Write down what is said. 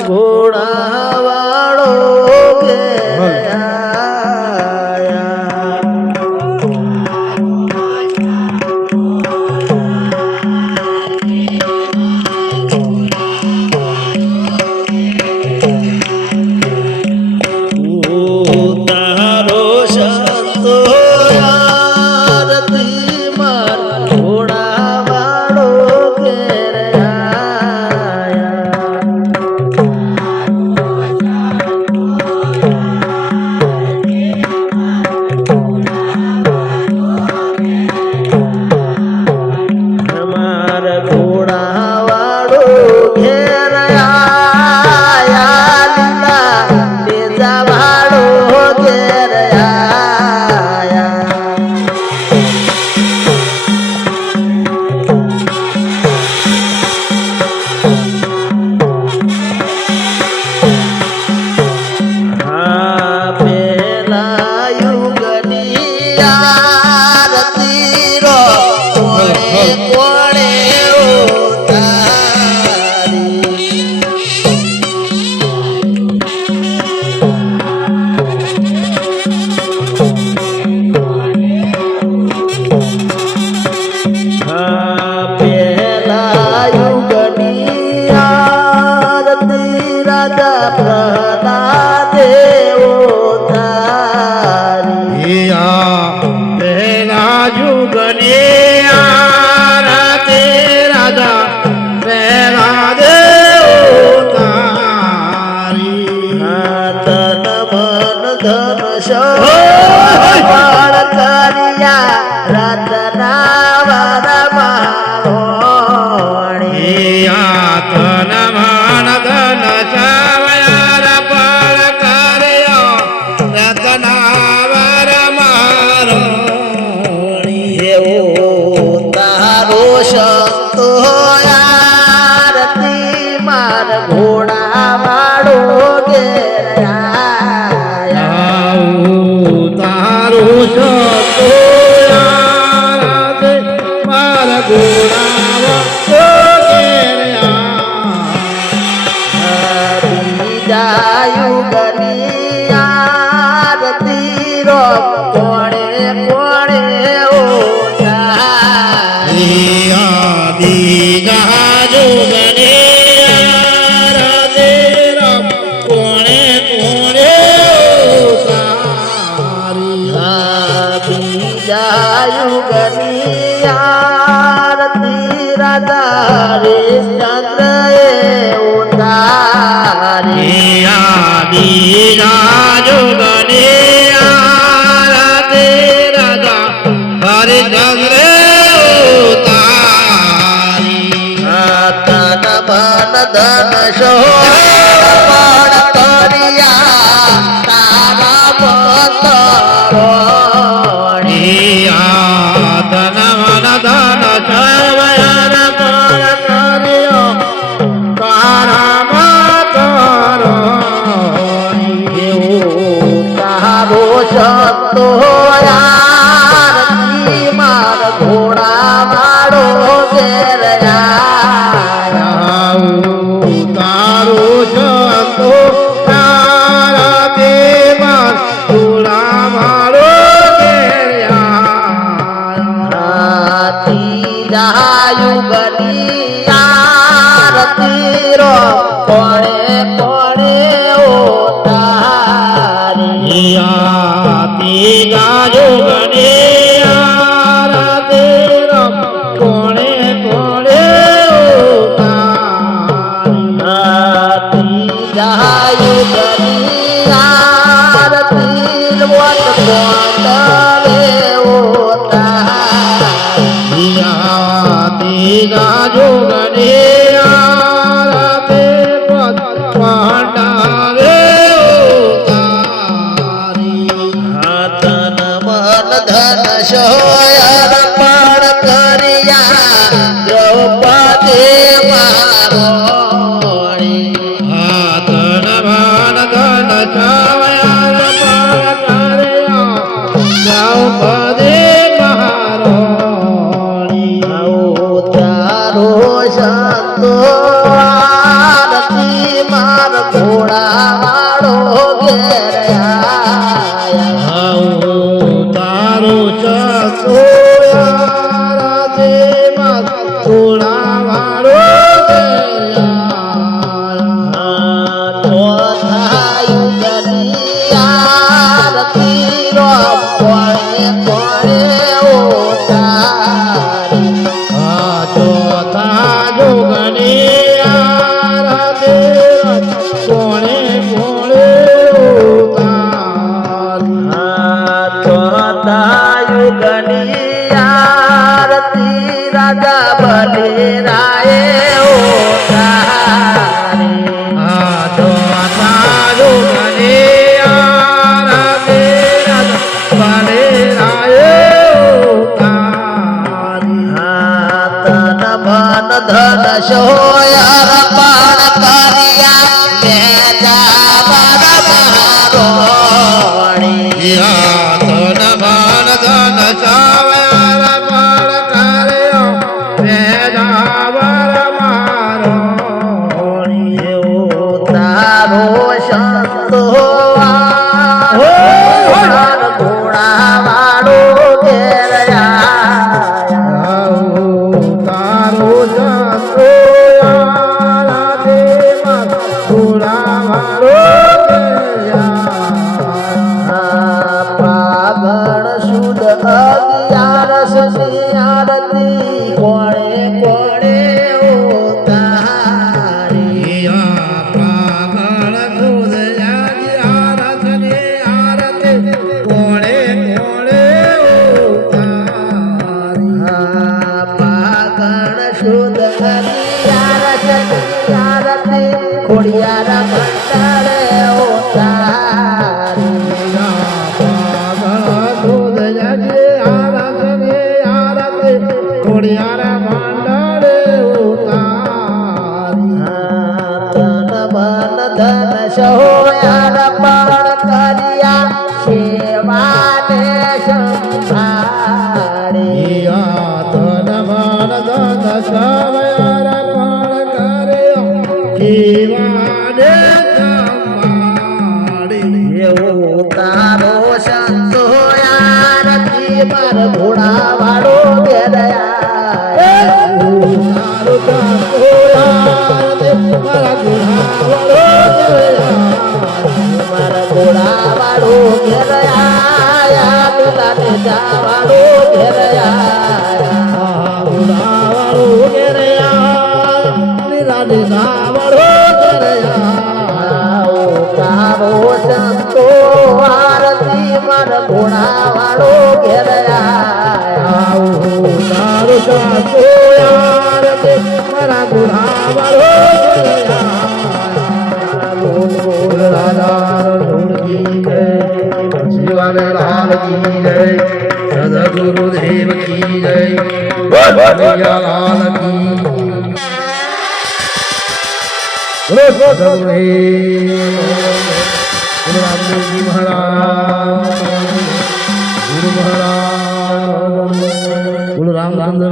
ઘોડા વાળો તારો સંતો આરતી માર ઘોડા વાળો ઘેર ઘોડા વાળો તારું સંતો મારા ઘોડા જાયુગની આરતી રો કોણે કોણે ઓ જાયુગની આરતી રાધા હરિશ્ચંદ્ર ઉતારી જાયુગની આરતી રાધા હરિશ્ચંદ્ર ઉતારી તન મન ધન સોણ કર્યા તારા પતરો સંતો આરતી માર ઘોડા વાળો ઘેર તારું સંતો આરતી માર ઘોડા વાળો ઘેર જાયુગની આરતી રો કોણે કોણે ઓ તારી જાયુગની આરતી રો કોણે કોણે ઉતારી જાયુગની આરતી વટ કોંડલે ઉતારી જાયુગની આરતી વટ કોંડલે ધન સોયર્પણ કર્યા દ્રૌપદી મારોણી ધન ધન સોયર્પણ કર્યા દ્રૌપદી મારોણી તારો સંતો ચોથા યુગની આરતી રો કોણે કોણે ઉતારી ચોથા યુગની આરતી કોણે કોણે ઉતારી ચોથા યુગની આરતી રાજા બલિરાએ ઉતારી ચોથા યુગની આરતી રાજા બલિરાએ ઉતારી તન મન ધન સોયર પણ કર્યા મેજાવર મારોણી તન મન ધન સોયર પણ કર્યો મેજાવર મારોણી તારો સંતો ગુણાવાળો પાગણ સુદ અગિયારસ આરતી કોણે કોણે ઉતારી પાગણ સુદ અગિયારસ આરતી કોણે કોણે ઉતારી પાગણ સુદ અગિયારસ આરતી ખોડિયાર મંડળે ઉતારી ખોડિયાર મંડળે ઉતારી તન મન ધન સોયર પણ કર્યા સેવાને સંભાળી તન મન ધન સોયર પણ કર્યો સેવાને સંભાળી એવું તારો સંતો આરતી પર ઘોડાવાળો ઘોડાવાળો ઘેરયા પેલા જાવાળો ઘેરયા ઘોડાવાળો ઘેરયા પેલા જાવાળો ઘેરયા તારો સંતો આરતી માર ઘોડાવાળો ઘેરયા તારો સંતો આરતી મારા ઘોડાવાળો लाल की जय सदगुरुदेव की जय लाल की गुरु रामदेव जी महाराज गुरु महाराज गुरु रामचंद्र